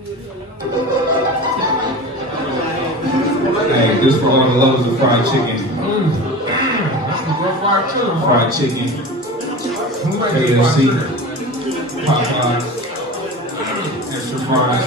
Hey, this for all the lovers of fried chicken. Fried chicken. KFC. Popeyes. Extra fries.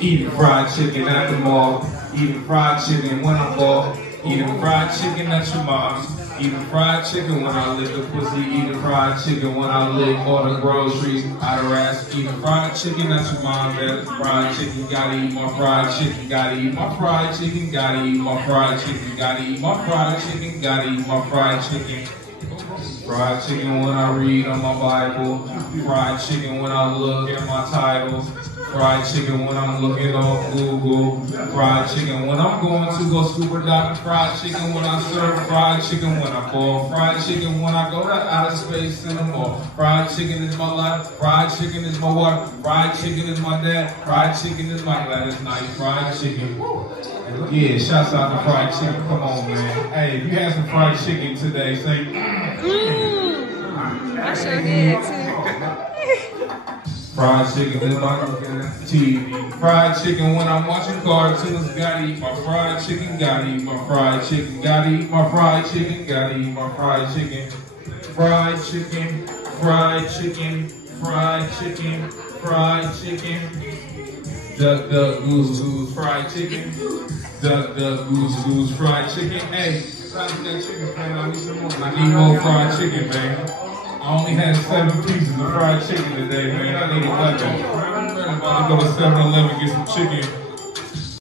Eating fried chicken at the mall. Eating fried chicken when I'm bald. Eating fried chicken at your mom's. Eating fried chicken when I lick the pussy. Eating fried chicken when I lick all the groceries out of ass. Eating fried chicken at your mom's. That's fried chicken. Gotta eat my fried chicken. Gotta eat my fried chicken. Gotta eat my fried chicken. Gotta eat my fried chicken. Gotta eat my fried chicken. Fried chicken when I read on my Bible. Fried chicken when I look at my titles. Fried chicken when I'm looking on Google. Fried chicken when I'm going to go scuba diving. Fried chicken when I surf. Fried chicken when I ball. Fried chicken when I go to outer space in the mall. Fried chicken is my life. Fried chicken is my wife. Fried chicken is my dad. Fried chicken is my Gladys Knight. Fried chicken. Yeah, shouts out to fried chicken. Come on, man. Hey, if you had some fried chicken today, say I sure did too. fried chicken is my TV. Fried chicken when I'm watching cartoons. Gotta eat my fried chicken. Gotta eat my fried chicken. Gotta eat my fried chicken. Gotta eat my fried chicken. Fried chicken. Fried chicken. Fried chicken. Fried chicken. Duck, duck, goose, goose, fried chicken. Duck, duck, goose, goose, fried chicken. Hey, shout out to that chicken, man. I need more fried chicken, man. I only had 7 pieces of fried chicken today, man. I need 11. I'm about to go to 7-Eleven and get some chicken.